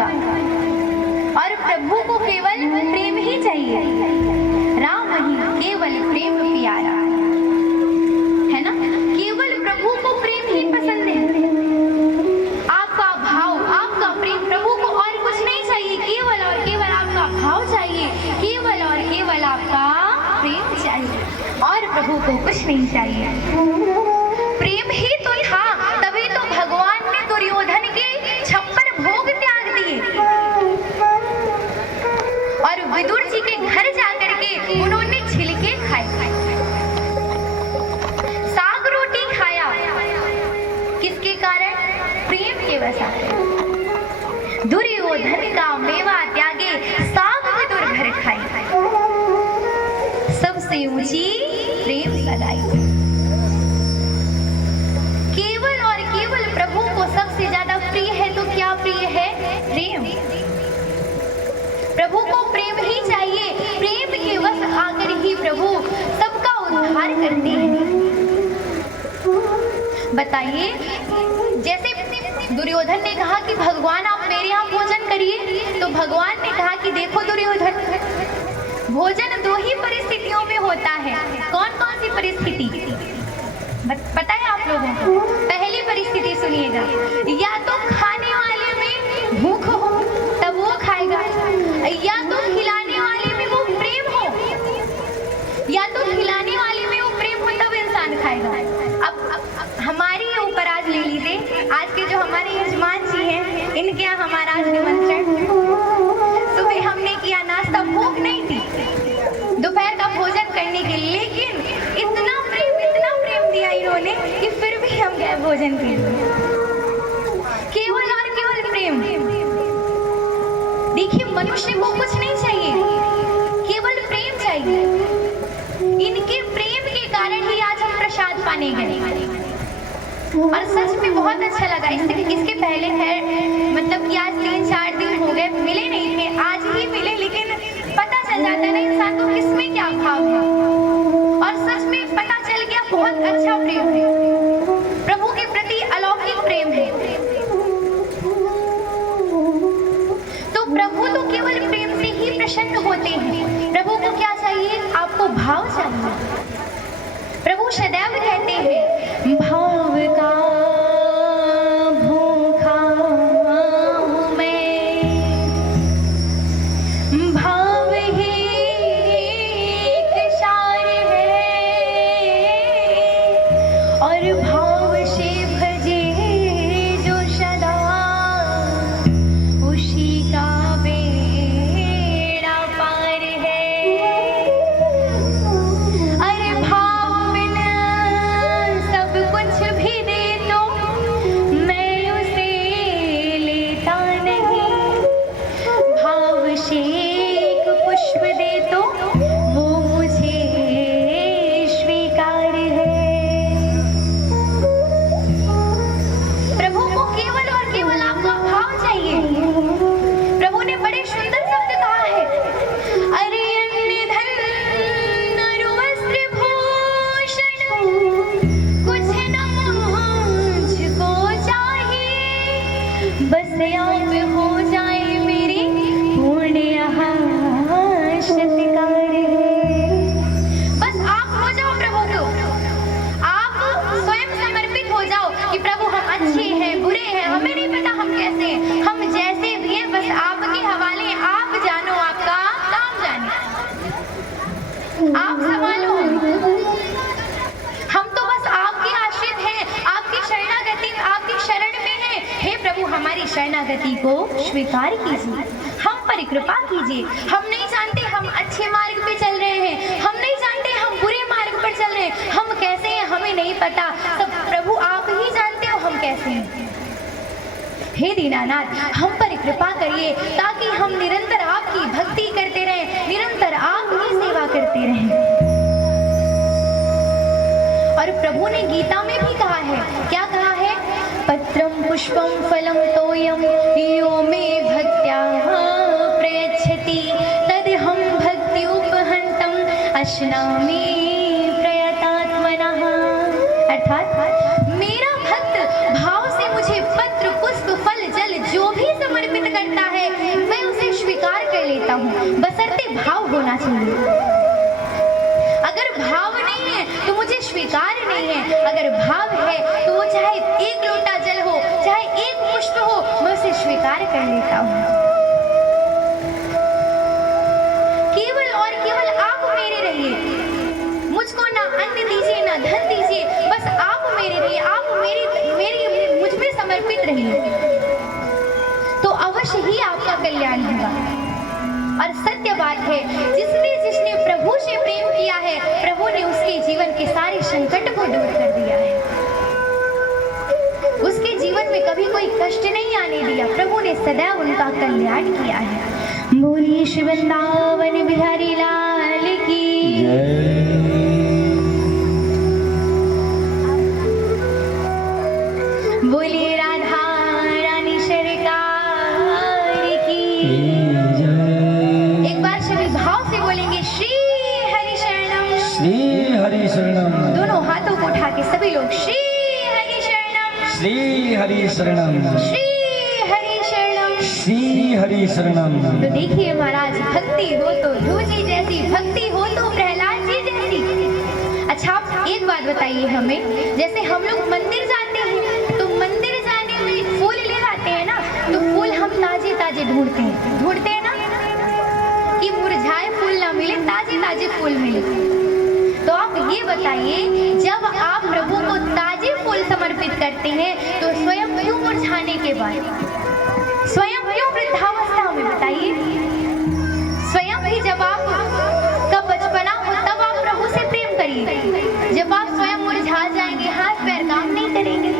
होगा। और प्रभु को केवल प्रेम ही चाहिए, राम ही केवल प्रेम प्यारा, है ना। केवल प्रभु को प्रेम ही पसंद है। आपका भाव, आपका प्रेम प्रभु को और कुछ नहीं चाहिए, केवल और केवल आपका भाव चाहिए, केवल और केवल आपका प्रेम चाहिए, और प्रभु को कुछ नहीं चाहिए। प्रेम ही तो था, तभी तो भगवान ने दुर्योधन के 56 भोग त्याग दिए और विदुर जी के घर जाकर के उन्होंने छिलके खाए, साग रोटी खाया। किसके कारण? प्रेम के वसाते। दुर्योधन का मेवा त्यागे, साग विदुर घर खाई, सबसे ऊंची प्रेम सगाई। केवल और केवल प्रभु को सबसे ज्यादा प्रिय है तो क्या प्रिय है? प्रेम। प्रभु को प्रेम ही चाहिए, प्रेम के वश आकर ही प्रभु सबका उद्धार करते हैं। बताइए, जैसे दुर्योधन ने कहा कि भगवान आप मेरे यहाँ भोजन करिए, तो भगवान ने कहा कि देखो दुर्योधन, भोजन 2 ही परिस्थितियों में होता है। कौन कौन सी परिस्थिति पता है आप लोगों को? पहली परिस्थिति सुनिएगा, या तो खाने वाले में भूख हो तब वो खाएगा, या तो खिलाने वाले में वो प्रेम हो, या तो खिलाने वाले में वो प्रेम हो तब इंसान खाएगा। अब हमारी ऊपर आज ले लीजिए, आज के जो हमारे यजमान जी हैं, इनके यहाँ हमारा आज निमंत्रण। सुबह हमने किया नाश्ता, भूख नहीं थी दोपहर का भोजन करने के लिए, लेकिन इतना प्रेम दिया इन्होंने कि फिर भी हम गए भोजन के लिए। केवल और केवल प्रेम। देखिए, मनुष्य को कुछ नहीं चाहिए, केवल प्रेम चाहिए। इनके प्रेम के कारण ही आज हम प्रसाद पाने गए, और सच में बहुत अच्छा लगा। इसके पहले है मतलब कि आज 3-4 दिन हो गए मिले नहीं थे, आज ही मिले, लेकिन पता चल जाता है ना इंसान को किसमें क्या भाव है, और सच में पता चल गया बहुत अच्छा प्रेम है, प्रभु के प्रति अलौकिक प्रेम है। तो प्रभु तो केवल प्रेम से ही प्रसन्न होते हैं। प्रभु को क्या चाहिए? आपको भाव चाहिए। प्रभु सदैव कहते हैं, भाव का भूखा हूं मैं, भाव ही एक सार है, और भाव से भजे जो सदा, उसी का बेड़ा पार है। अरे भाव बिना सब कुछ भी दे दो, मैं उसे लेता नहीं, भाव से एक पुष्प दे दो, वो मुझे स्वीकार है। प्रभु को केवल और केवल आपका भाव चाहिए। प्रभु ने बड़े सुंदर शब्द कहा है, अरे अन्न धन और वस्त्र भूषण कुछ न मुझको चाहिए, बस आप हो जाए मेरे पूर्ण सत्कार है। बस आप हो जाओ प्रभु को, आप स्वयं समर्पित हो जाओ कि प्रभु हम अच्छे हैं, बुरे हैं, हमें नहीं पता हम कैसे हैं, हम जैसे भी हैं बस आपके हवाले हैं, आप जानो, आपका काम जाने, आप संभालो, हम तो बस आपके आश्रित हैं, आपकी शरणागति, आपकी शरण में हैं। हे प्रभु, हमारी शरणागति को स्वीकार कीजिए, हम पर कृपा कीजिए। हम नहीं जानते हम अच्छे मार्ग पे चल रहे हैं, हम नहीं जानते हम बुरे मार्ग पर चल रहे हैं, हम कैसे हैं हमें नहीं पता, सब प्रभु आप ही जानते हो हम कैसे हैं। हे दीनानाथ, हम पर कृपा करिए ताकि हम निरंतर आपकी भक्ति करते रहें, निरंतर आपकी सेवा करते रहें। और प्रभु ने गीता में भी कहा है, क्या कहा है? पत्रम पुष्पम फलम तोयम यो मे भक्त्या प्रयच्छति तदहं भक्त्युपहंतम अश्नामि प्रयतात्मनः। अर्थात मेरा भक्त भाव से मुझे पत्र पुष्प फल जल जो भी समर्पित करता है मुझे स्वीकार नहीं है। अगर भाव है तो वो चाहे एक लोटा जल हो, चाहे एक पुष्प हो, मैं उसे स्वीकार कर लेता हूँ। केवल और केवल आप मेरे रहिए, मुझको ना अन्न दीजिए ना धन दीजिए, बस आप मेरे रहिए, आप मेरी मुझ में समर्पित रहिए, तो अवश्य ही आपका कल्याण होगा। और सत्य बात है, जिसने प्रभु से प्रेम किया है, प्रभु ने उसके जीवन के सारे संकट को दूर कर दिया है। उसके जीवन में कभी कोई कष्ट नहीं आने दिया, प्रभु ने सदैव उनका कल्याण किया है। बोलिए श्री वृंदावन बिहारी लाल की जय। बोलिए राधा रानी सरकार की जय। एक बार सभी भाव से बोलेंगे श्री हरि शरणम, श्री हरि शरणम। दोनों हाथों को उठा के सभी लोग श्री हरि शरणम, श्री हरि शरणम, श्री हरि शरणम, श्री हरि शरणम। तो देखिए महाराज, भक्ति हो तो ध्रुव जी जैसी, भक्ति हो तो प्रहलाद जी जैसी। अच्छा आप एक बात बताइए हमें, जैसे हम लोग मंदिर जाते हैं तो मंदिर जाने में फूल ले जाते हैं ना, तो फूल हम ताजे ताजे ढूंढते हैं ना, कि मुरझाए फूल ना मिले, ताजे ताजे फूल मिले। तो आप ये बताइए, जब आप प्रभु को ताजे फूल समर्पित करते हैं तो स्वयं क्यों मुरझाने के बाद, स्वयं क्यों वृद्धावस्था में, बताइए। स्वयं ही जब आप का बचपना हो तब आप प्रभु से प्रेम करिए, जब आप स्वयं मुरझा जाएंगे, हाथ पैर काम नहीं करेंगे,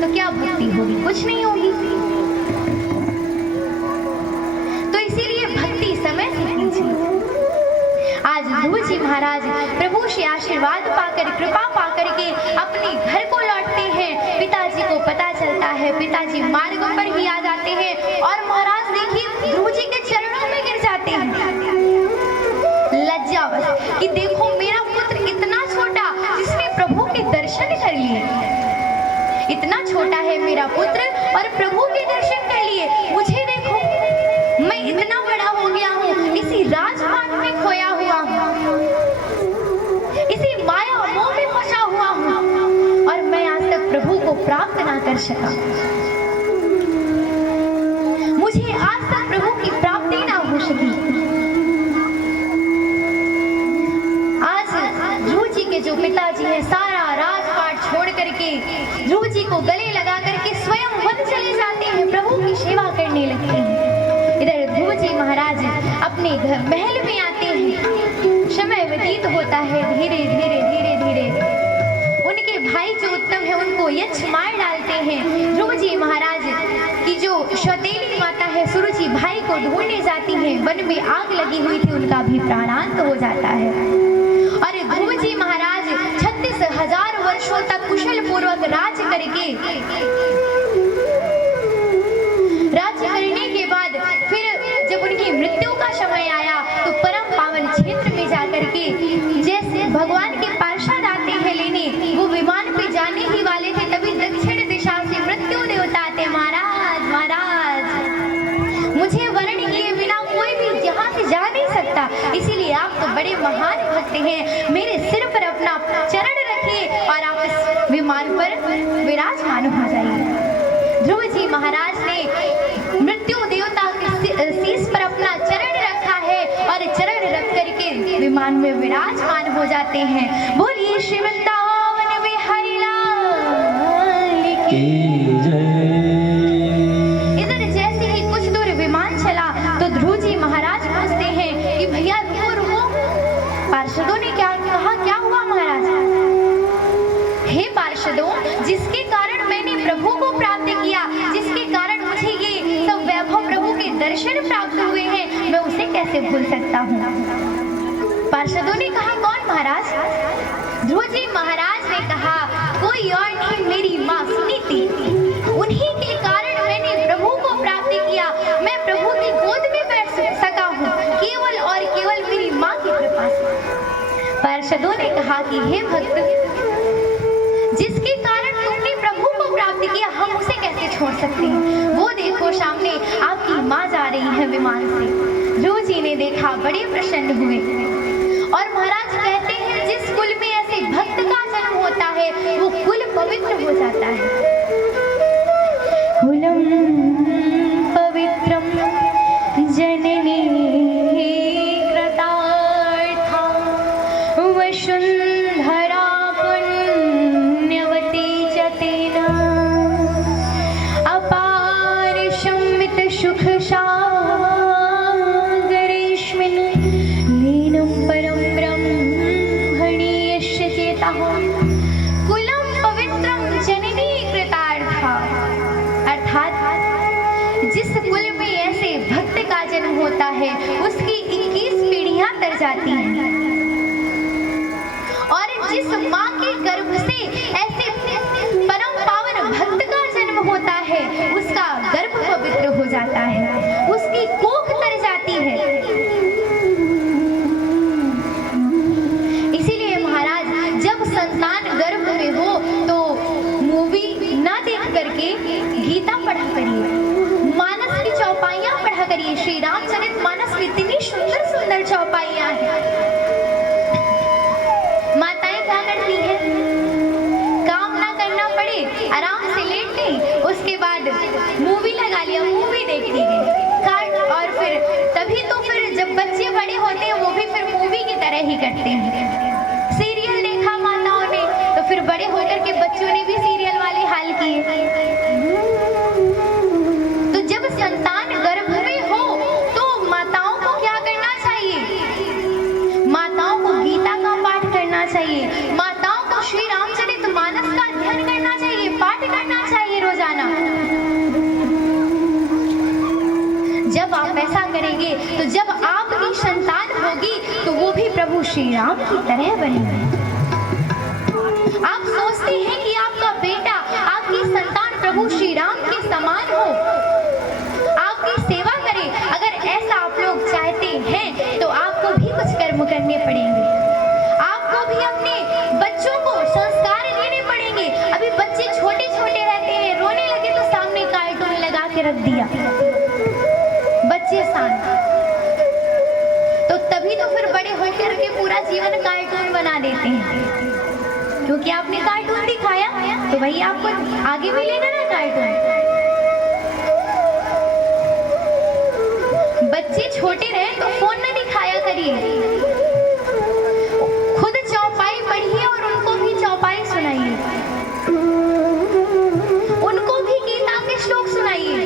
तो क्या भक्ति होगी? कुछ नहीं होगी। तो इसीलिए भक्ति समय से कीजिए। आज ध्रुव जी महाराज प्रभु से आशीर्वाद पाकर, कृपा पाकर के अपने घर को लौटते हैं। पिताजी को पता चलता है, पिताजी मार्ग पर ही आ जाते हैं और महाराज देखिए ध्रुव जी के चरणों में गिर जाते हैं लज्जावश, कि देखो मेरा पुत्र इतना छोटा जिसने प्रभु के दर्शन कर लिए, इतना छोटा है मेरा पुत्र और प्रभु के दर्शन कर लिए, मुझे देखो मैं इतना बड़ा हो गया हूँ, इसी राजपाट में खोया हुआ हूँ, इसी माया मोह में फंसा हुआ हूँ और मैं आज तक प्रभु को प्राप्त ना कर सका, मुझे आज तक प्रभु की प्राप्ति ना हो सकी। आज ध्रुव जी के जो पिताजी है सारा राजपाट छोड़ करके ध्रुव जी को गले लगा करके स्वयं वन चले जाते हैं, प्रभु की सेवा करने लगते हैं। इधर ध्रुव जी महाराज अपने महल में आते हैं, समय व्यतीत होता है, धीरे धीरे धीरे धीरे उनके भाई जो उत्तम है उनको यक्ष मार डालते हैं। ध्रुव जी महाराज की जो सौतेली माता है सुरुचि भाई को ढूंढने जाती है, वन में आग लगी हुई थी, उनका भी प्राणांत हो जाता है। और ध्रुव जी महाराज 36,000 वर्षों तक कुशल पूर्वक राज्य करने के बाद फिर जब उनकी मृत्यु का समय आया तो परम पावन क्षेत्र में जाकर के जैसे भगवान के पार्षद आते हैं लेने, वो विमान पे जाने ही वाले थे, तभी दक्षिण दिशा से मृत्यु देवता आते, महाराज महाराज मुझे वर्ण किए बिना कोई भी यहाँ से जा नहीं सकता, इसीलिए आप तो बड़े महान भक्त हैं, मेरे सिर पर अपना चरण रखिए और आप इस विमान पर विराजमान हो जाइए। ध्रुव जी महाराज ने मृत्यु देवता के शीश पर अपना चरण रखा है और चरण रख करके विमान में विराजमान हो जाते हैं। बोलिए श्री वृंदावन बिहारी लाल की जय। इधर जैसे ही कुछ दूर विमान चला तो ध्रुव जी महाराज पूछते हैं कि भैया रुको रुको, पार्षदों ने क्या कहा, क्या हुआ महाराज? हे पार्षदों, जिसके कारण मैंने प्रभु को प्राप्त किया, जिसके कारण मुझे ये सब वैभव प्रभु के दर्शन प्राप्त हुए हैं, मैं उसे कैसे भूल सकता हूँ? पार्षदों ने कहा कौन महाराज? ध्रुव जी महाराज ने कहा कोई और नहीं, मेरी माँ सुनीति, उन्हीं के कारण मैंने प्रभु को प्राप्त किया, मैं प्रभु की गोद में बैठ सका हूँ, केवल और केवल मेरी माँ की कृपा से। पार्षदों ने कहा कि हे भक्त, जिसके कारण तुमने प्रभु को प्राप्त किया, हम उसे कैसे छोड़ सकते हैं? वो देखो सामने आपकी माँ जा रही है विमान से। ध्रुव जी ने देखा, बड़े प्रसन्न हुए और महाराज कहते हैं जिस कुल में ऐसे भक्त का जन्म होता है वो कुल पवित्र हो जाता है। कुलम पवित्रम जननी कृतार्था वसुंधरा पुण्यवती च तेन अपार संवित सुख सागरेष्मिन् लीनं परं ब्रह्मणीयस्य चेतः। कुलं पवित्रं जननी कृतार्था, अर्थात जिस कुल में ऐसे भक्त का जन्म होता है उसकी 21 पीढ़ियां तर जाती हैं, और जिस माँ के गर्भ से ऐसे परम पावन भक्त का जन्म होता है उसका गर्भ पवित्र हो जाता है, उसकी कोख तर जाती है। इसीलिए महाराज जब संतान गर्भ में हो तो मूवी ना देख करके गीता पढ़ा करिए, मानस की चौपाइयां पढ़ा करिए। श्री रामचरित मानस में इतनी सुंदर सुंदर चौपाइयां हैं। माताएं क्या करती हैं, काम ना करना पड़े आराम से लेट गई, उसके बाद मूवी लगा लिया, मूवी देखती गई काट, और फिर तभी तो फिर जब बच्चे बड़े होते हैं वो भी फिर मूवी की तरह ही करते हैं। सीरियल देखा माताओं ने तो फिर बड़े होकर के बच्चों ने भी सीरियल वाले हाल किए। तो जब संतान गर्भ में हो तो माताओं को क्या करना चाहिए, माताओं को गीता का पाठ करना चाहिए, माताओं को श्री रामचरित मानस का अध्ययन करना चाहिए, पाठ करना चाहिए रोजाना। जब आप ऐसा करेंगे तो जब आपकी संतान होगी तो वो भी प्रभु श्री राम की तरह बनेगी। आप सोचते हैं कि आपका बेटा, आपकी संतान प्रभु श्री राम के समान हो, आपकी सेवा करे। अगर ऐसा आप लोग चाहते हैं तो आपको भी कुछ कर्म करने पड़ेंगे, आपको भी अपने बच्चों को संस्कार देने पड़ेंगे। अभी बच्चे छोटे छोटे रहते हैं, रोने लगे तो सामने कार्टून लगा के रख दिया, बच्चे शांत, तो तभी तो फिर बड़े होकर के पूरा जीवन कार्टून बना देते हैं, क्योंकि आपने कार्टून दिखाया तो वही आपको आगे मिलेगा ना कार्टून। बच्चे छोटे रहे तो फोन न दिखाया करिए, खुद चौपाई पढ़िए और उनको भी चौपाई सुनाइए, उनको भी गीता के श्लोक सुनाइए,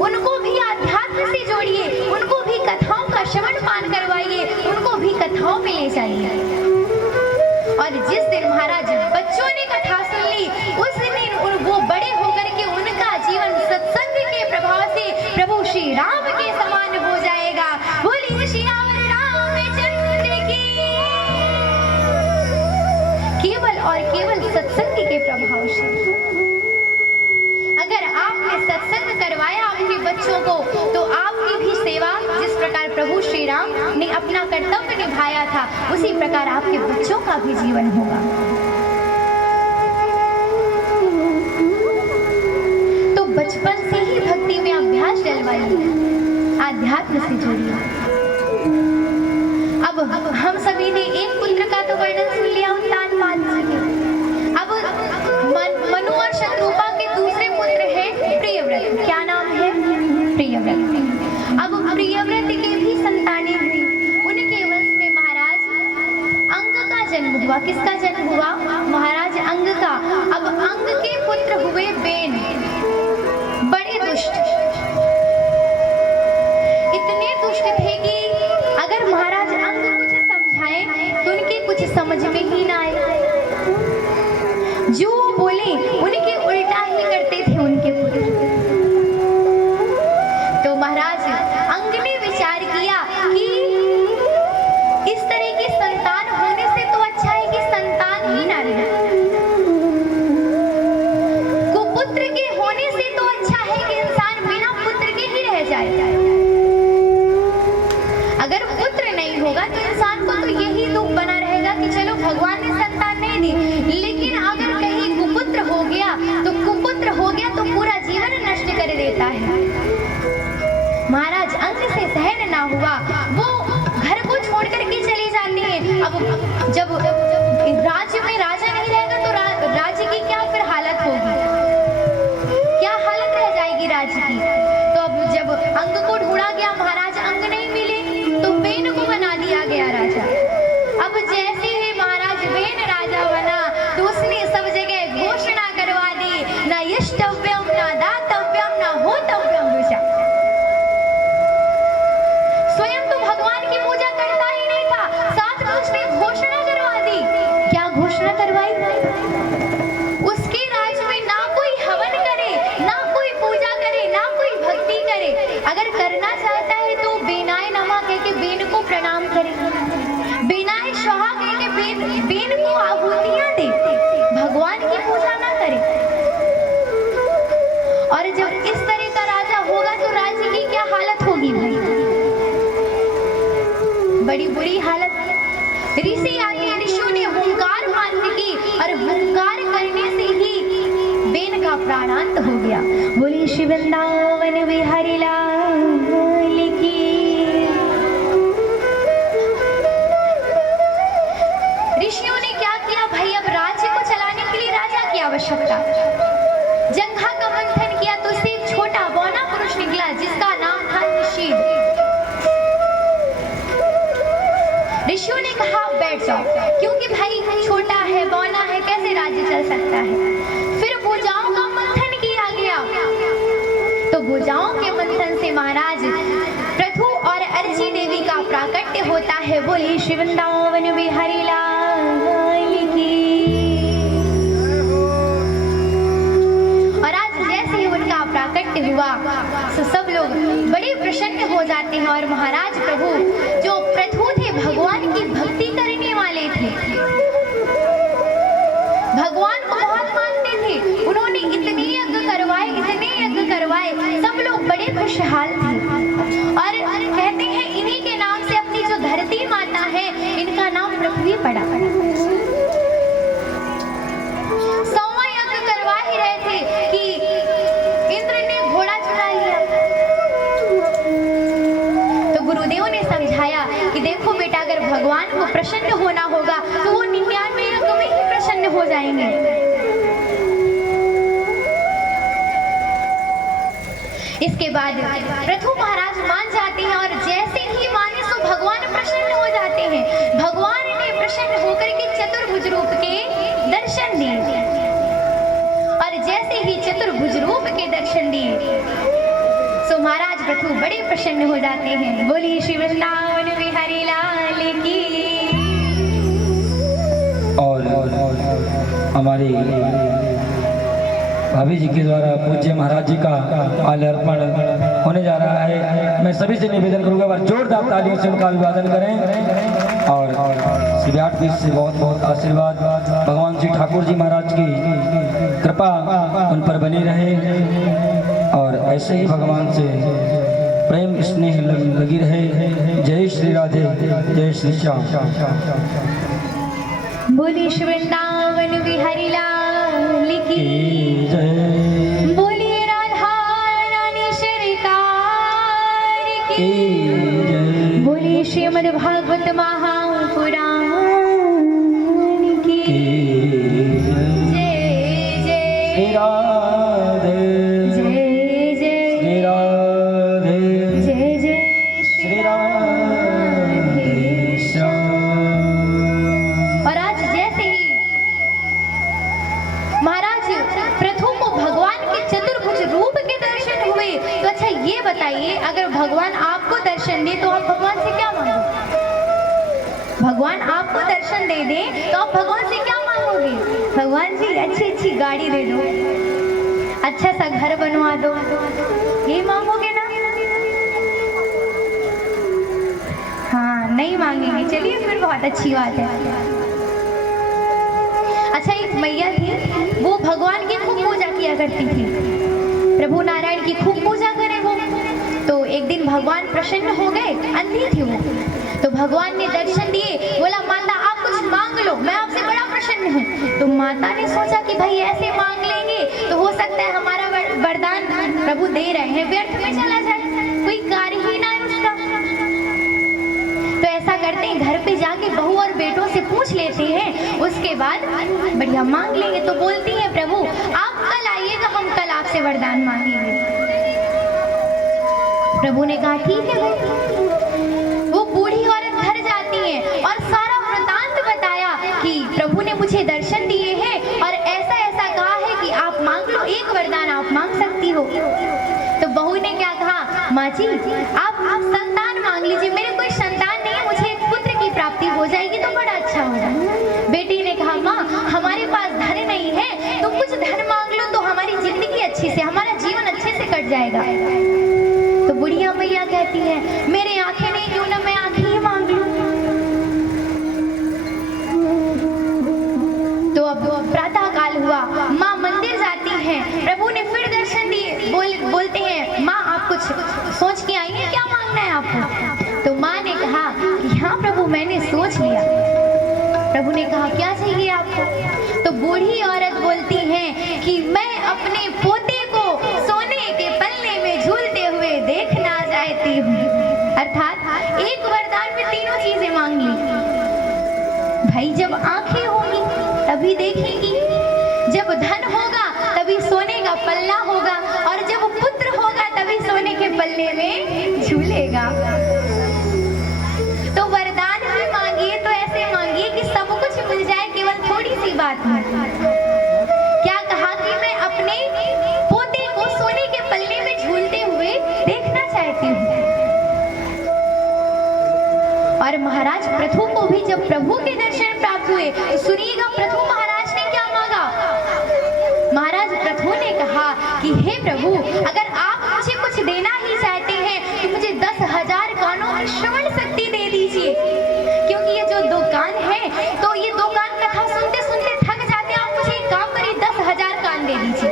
उनको भी आध्यात्म से जोड़िए, उनको भी कथाओं का श्रवण पान करवाइए, उनको भी कथाओं में ले जाइए। और जिस दिन महाराज बच्चों ने कथा सुन ली उस दिन वो बड़े होकर के उनका जीवन सत्संग के प्रभाव से प्रभु श्री राम के समान हो जाएगा। बोलिए श्री रामचंद्र की। केवल और केवल सत्संग के प्रभाव से। अगर आपने सत्संग करवाया अपने बच्चों को तो आपकी भी सेवा, जिस प्रकार प्रभु श्री राम ने अपना कर्तव्य निभाया था उसी प्रकार आपके बच्चों का भी जीवन होगा। तो बचपन से ही भक्ति में अभ्यास डलवाइए, आध्यात्म से जोड़िए। अब हम सभी ने एक पुत्र का तो वर्णन सुन लिया उत्तानपाद जी के। अब मनु और शत्रुपा के दूसरे पुत्र हैं प्रियव्रत। क्या नाम है? प्रियव्रत। अब प्रियव्रत के भी संतानें हुई, उनके वंश में महाराज अंग का जन्म हुआ। किसका जन्म हुआ? महाराज अंग का। अब अंग के पुत्र हुए बेन, बड़े दुष्ट, इतने दुष्ट थे कि अगर महाराज अंग कुछ समझाए तो उनके कुछ समझ में ही ना आए, जो बोले उनके उल्टा ही करते थे उनके पुत्र। तो महाराज अंग ने विचार किया कि इस तरह की संतान होने से तो अच्छा है कि संतान ही ना रहे, कुपुत्र के होने से तो अच्छा है कि इंसान बिना पुत्र के ही रह जाए। अगर पुत्र नहीं होगा तो इंसान को तो यही दुख बना रहेगा कि चलो भगवान ने संतान नहीं दी, लेकिन अगर कहीं कुपुत्र हो गया तो पूरा जीवन नष्ट कर देता है। महाराज अंग से सहन ना हुआ, वो घर को छोड़ करके चली जाती है। अब जब राज्य में राजा नहीं रहेगा तो राज्य की क्या फिर हालत होगी, क्या हालत रह जाएगी राज्य की। तो अब जब अंग को ढूंढा गया, महाराज अंग नहीं मिले तो बेन को बना दिया गया राजा। अब जैसे ही महाराज बेन राजा बना तो उसने सब जगह घोषणा करवा दी, न यष्टव्यम न दातव्यम न होतव्यम विषा। स्वयं तो भगवान की पूजा करता ही नहीं था, साथ में उसने घोषणा करवा दी। क्या घोषणा करवाई? उसके राज्य में ना कोई हवन करे, ना कोई पूजा करे, ना कोई भक्ति करे। अगर करना चाहता है तो बेनाय नमः कह के बेन को प्रणाम करे, बेनाय स्वाहा कह के बेन को आहुतियां दे, भगवान की पूजा ना करे। और जब इस तरह का राजा होगा तो राज्य की क्या हालत होगी भाई, बड़ी बुरी हालत। ऋषि आगे, ऋषियों ने हुंकार मारने की और हुंकार करने से ही बेन का प्राणांत हो गया। बोली श्री वृंदावन बिहारी लाल की। ऋषियों ने क्या किया भाई, अब राज्य को चलाने के लिए राजा की आवश्यकता। जंघा का मंथन किया तो उससे एक छोटा बौना पुरुष निकला जिसका नाम था निषेध। ऋषियों ने कहा बैठ जाओ, क्योंकि भाई छोटा है, बौना है, कैसे राज्य चल सकता है। फिर भुजाओं का मंथन किया गया, तो भुजाओं के मंथन से महाराज पृथु और अर्ची देवी का प्राकट्य होता है। बोली श्री वृंदावन बिहारी लाल की। और आज जैसे ही उनका प्राकट्य हुआ तो सब लोग बड़े प्रसन्न हो जाते हैं। और महाराज प्रभु जो पृथु थे, भगवान की भक्ति करने वाले थे, भगवान को बहुत मानते थे, उन्होंने इतने यज्ञ करवाए, इतने यज्ञ करवाए, सब लोग बड़े खुशहाल थे। और कहते हैं इन्हीं के नाम से अपनी जो धरती माता है, इनका नाम पृथ्वी पड़ा। 100वां यज्ञ करवा ही रहे थे कि इंद्र ने घोड़ा चुरा लिया। तो गुरुदेव ने समझाया कि देखो बेटा, अगर भगवान को प्रसन्न होना होगा तो वो 99 यज्ञ में ही प्रसन्न हो जाएंगे। इसके बाद पृथु महाराज मान जाते हैं, और जैसे ही माने सो भगवान प्रसन्न हो जाते हैं। भगवान ने प्रसन्न होकर के चतुर्भुज रूप के दर्शन दिए, और जैसे ही चतुर्भुज रूप के दर्शन दिए सो महाराज पृथु बड़े प्रसन्न हो जाते हैं। बोली श्री वृंदावन बिहारी लाल की। और हमारे भाभी जी के द्वारा पूज्य महाराज जी का माल्य अर्पण होने जा रहा है। मैं सभी से निवेदन करूंगा, बार जोरदार ताली से उनका अभिवादन करें। और श्री 8 पीस से बहुत बहुत आशीर्वाद, भगवान श्री ठाकुर जी महाराज की कृपा उन पर बनी रहे, और ऐसे ही भगवान से प्रेम स्नेह लगी रहे। जय श्री राधे, जय श्री श्याम। बोली श्री वृंदावन बिहारी लाल की जय। बोलिए राधा रानी सरकार की जय। बोलिए श्रीमद् भागवत महापुराण की जय जय श्री राधे, जय जय श्री राधे, जय जय श्री राधे श्याम। और आज जैसे ही महाराज पृथु को भगवान के चतुर्भुज रूप के दर्शन हुए, तो अच्छा ये बताइए, अगर भगवान आपको दर्शन दे तो आप भगवान से क्या मांगोगे? भगवान आपको दर्शन दे दे तो आप भगवान से क्या मांगोगे? भगवान जी अच्छी अच्छी गाड़ी दे दो, अच्छा सा घर बनवा दो, यही मांगोगे ना? हाँ, नहीं मांगेंगे। चलिए फिर बहुत अच्छी बात है। अच्छा, एक मैया थी, वो भगवान की खूब पूजा किया करती थी, प्रभु नारायण की खूब पूजा करे वो। तो एक दिन भगवान प्रसन्न हो गए, अंधी थी वो, तो भगवान ने दर्शन दिए, बोला माता आप कुछ मांग लो, मैं आपसे बड़ा प्रसन्न हूँ। तो माता ने सोचा कि भाई ऐसे मांग लेंगे तो हो सकता है हमारा वरदान प्रभु दे रहे हैं व्यर्थ में चला जाए, कोई कार्य ही ना है उसका। तो ऐसा करते हैं, घर पे जाके जाके बहू और बेटों से पूछ लेते हैं, उसके बाद बढ़िया मांग लेंगे। तो बोलती हैं प्रभु आप कल आइएगा, हम कल आपसे वरदान मांगेंगे। प्रभु ने कहा ठीक है भाई। वो बूढ़ी औरत घर जाती है और सारा वृतांत बताया कि प्रभु ने मुझे दर्शन दिए हैं और ऐसा ऐसा कहा है कि आप मांग लो, एक वरदान आप मांग सकती हो। तो बहू ने क्या कहा, माँ जी आप संतान मांग लीजिए, मेरे कोई संतान नहीं है, मुझे एक पुत्र की प्राप्ति हो जाएगी तो बड़ा अच्छा होगा। बेटी ने कहा माँ हमारे पास धन नहीं है, तो कुछ धन मांग लो तो हमारी जिंदगी अच्छी से, हमारा जीवन अच्छे से कट जाएगा। तो बुढ़िया मैया कहती है मेरे आंखें नहीं, क्यों ना मैं आंखें ही मांग लूं। तो अब प्रातः काल हुआ, माँ मंदिर जाती हैं, प्रभु ने फिर दर्शन दिए। बोलते हैं माँ आप कुछ सोच के आई हैं, क्या मांगना है आपको? तो माँ ने कहा कि हाँ प्रभु मैंने सोच लिया। प्रभु ने कहा क्या चाहिए आपको? तो बूढ़ी औरत बोलती है कि मैं अपने पोते को सोने के पल्ले में झूलते हुए देखना चाहती हूँ। अर्थात एक वरदान में तीनों चीजें मांग ली। भाई जब आंखें होंगी तभी देखेगी, जब धन होगा तभी सोने का पल्ला होगा, और जब पुत्र होगा तभी सोने के पल्ले में झूलेगा। तो वरदान भी मांगिए तो ऐसे मांगिए कि सब कुछ मिल जाए, केवल थोड़ी सी बात है। क्या कहा कि मैं अपने पोते को सोने के पल्ले में झूलते हुए देखना चाहती हूँ। और महाराज पृथु को भी जब प्रभु के दर्शन प्राप्त हुए, तो सुनिएगा पृथु महाराज ने क्या मांगा। महाराज पृथु ने कहा कि हे प्रभु अगर आप मुझे कुछ देना ही चाहते हैं तो मुझे 10,000 कानों की श्रवण शक्ति दे दीजिए, क्योंकि ये जो 2 कान है तो ये 2 कान कथा सुनते सुनते थक जाते हैं, आप मुझे एक काम करिए 10,000 कान दे दीजिए।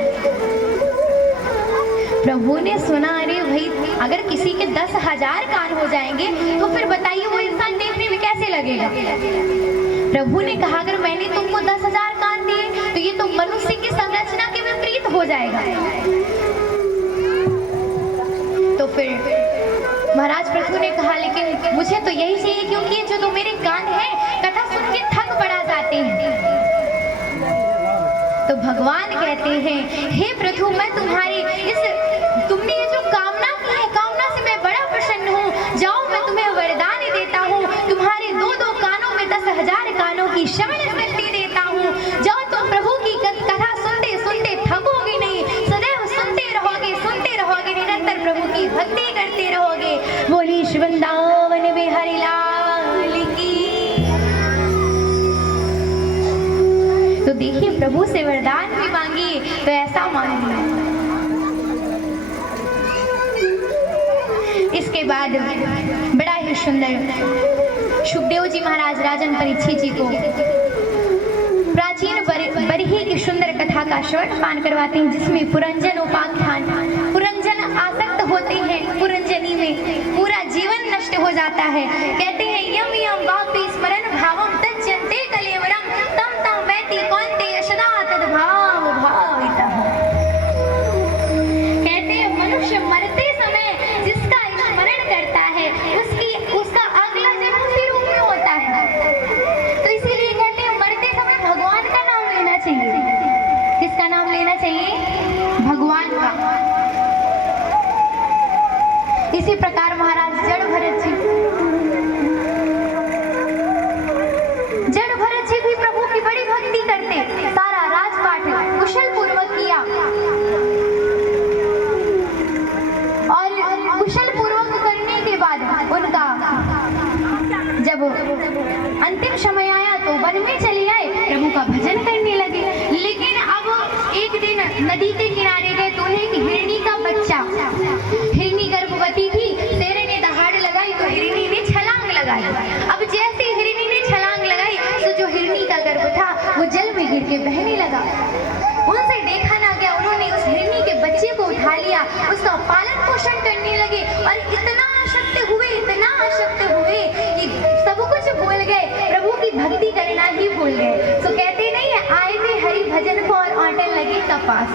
प्रभु ने सुना अरे भाई अगर किसी के 10,000 कान हो जाएंगे तो फिर बताइए वो इंसान देखने में कैसे लगेगा। प्रभु ने कहा अगर मैंने तुमको 10,000 कान दिए तो ये तो मनुष्य की संरचना के विपरीत हो जाएगा। तो फिर महाराज पृथु ने कहा लेकिन मुझे तो यही चाहिए, क्योंकि ये जो मेरे कान हैं कथा सुन के थक पड़ा जाते हैं। तो भगवान कहते हैं हे पृथु मैं तुम्हारी तुमने ये जो कामना की है, कामना से मैं बड़ा प्रसन्न हूँ। जाओ मैं तुम्हें वरदान देता हूँ, तुम्हारे 2-2 कानों में 10,000 कानों की श्रवण शक्ति देता हूँ। जाओ तुम प्रभु की कथा सुनते सुनते थकोगे नहीं, सदैव सुनते रहोगे, निरंतर प्रभु की भक्ति करते रहोगे। बोली श्री वृंदावन बिहारी लाल की। तो देखिए प्रभु से वरदान भी मांगिए तो ऐसा मांगिए। इसके बाद बड़ा ही सुंदर सुखदेव जी महाराज राजन परीक्षित जी को प्राचीन बरही की सुंदर कथा का श्रवण पान करवाते हैं, जिसमें पुरंजन उपाख्यान, पुरंजन आसक्त होते हैं, पुरंजनी में पूरा जीवन नष्ट हो जाता है। कहते हैं यम यम वापि स्मरण भावम तज्जन्ते कलेवरम तम तम वैति कौन्ते यशदा तद्भाव भावितः। कहते हैं मनुष्य मरते समय जिसका स्मरण करता है उसका अगला जन्म उसी रूप में होता है। तो इसीलिए कहते हैं मरते समय भगवान का नाम लेना चाहिए। किसका नाम लेना चाहिए? भगवान का। इसी प्रकार महाराज जड़ भरत जी भी प्रभु की बड़ी भक्ति करते, सारा राजपाट कुशल पूर्वक किया और कुशल पूर्वक करने के बाद उनका जब अंतिम समय आया तो वन में चले आए, प्रभु का भजन करने लगे। लेकिन अब एक दिन नदी के किनारे गए तो एक हिरनी का बच्चा, हिरनी गर्भवती थी, शेर ने दहाड़ लगाई तो हिरनी ने छलांग लगाई। अब जैसे हिरनी ने छलांग लगाई तो जो हिरनी का गर्भ था वो जल में गिर के बहने लगा। उनसे देखा ना गया, उन्होंने उस हिरनी के बच्चे को उठा लिया, उसका पालन पोषण करने लगे और इतना आसक्त हुए कि सब कुछ भूल गए, प्रभु की भक्ति करना ही भूल गए। तो कहते नहीं है आए थे हरि भजन को और आटन लगे कपास।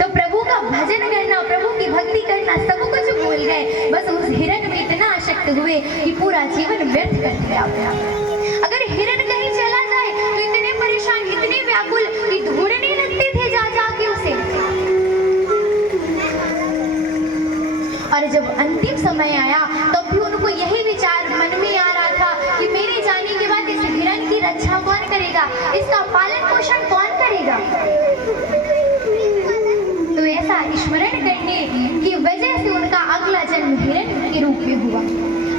तो प्रभु का भजन करना, प्रभु की भक्ति करना सब कुछ भूल गए। बस उस हिरण में इतना आसक्त हुए कि पूरा जीवन व्यर्थ कर दिया। अगर हिरण कहीं चला जाए तो इतने परेशान, इतने व्याकुल कि ढूंढने लगते थे जा जा के उसे। और जब अंतिम समय आया तब भी उनको यही विचार मन में आ रहा था कि मेरे जाने के बाद इस हिरण की रक्षा कौन करेगा, इसका पालन पोषण कौन करेगा। तो ऐसा स्मरण करने की वजह से उनका अगला जन्म हिरण के रूप में हुआ।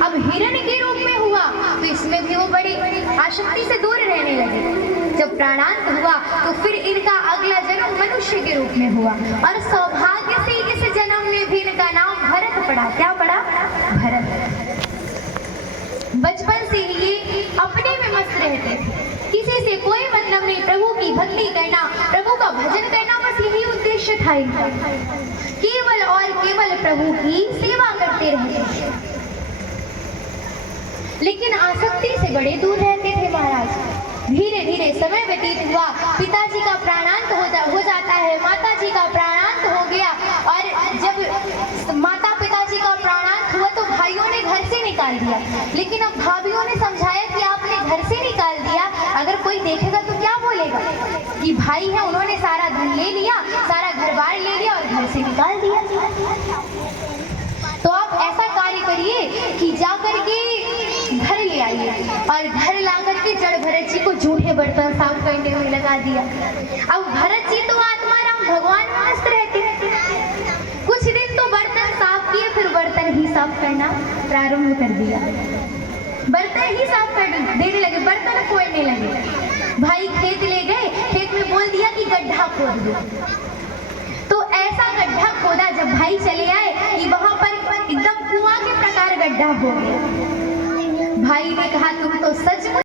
अब हिरण के रूप में हुआ तो इसमें भी वो बड़ी आसक्ति से दूर रहने लगे। जब प्राणांत हुआ तो फिर इनका अगला जन्म मनुष्य के रूप में हुआ और सौभाग्य से इस जन्म में भी इनका नाम भरत पड़ा। क्या पड़ा? भरत। बचपन से ही ये अपने में मस्त रहते थे, किसी से कोई मतलब नहीं, प्रभु की भक्ति करना, प्रभु का भजन करना, बस यही उद्देश्य था इनका। केवल और केवल प्रभु की सेवा करते रहते, लेकिन आसक्ति से बड़े दूर रहते थे महाराज। धीरे धीरे समय व्यतीत हुआ, पिताजी का प्राणांत हो जाता है, माता जी का प्राणांत हो गया। और जब माता पिताजी का प्राणांत हुआ तो भाइयों ने घर से निकाल दिया। लेकिन अब भाभियों ने समझाया कि आपने घर से निकाल दिया, अगर कोई देखेगा तो क्या बोलेगा कि भाई है, उन्होंने सारा धन ले लिया, सारा घर बार ले लिया और घर से निकाल दिया। तो आप ऐसा कार्य करिए कि जाकर के घर ले आइए और घर ला करके जड़ भरत जी को जूठे बर्तन साफ करने में लगा दिया। अब भरत जी तो आत्माराम भगवान में मस्त रहते हैं। कुछ दिन तो बर्तन साफ किए, फिर बर्तन ही साफ करना प्रारंभ कर दिया। बर्तन ही साफ कर देने लगे, बर्तन फोड़ने लगे। भाई खेत ले गए, खेत में बोल दिया कि गड्ढा खोद दो। तो ऐसा गड्ढा खोदा, जब भाई चले आए कि वहां पर एकदम कुआं के प्रकार गड्ढा हो गया। भाई ने कहा तुम तो सच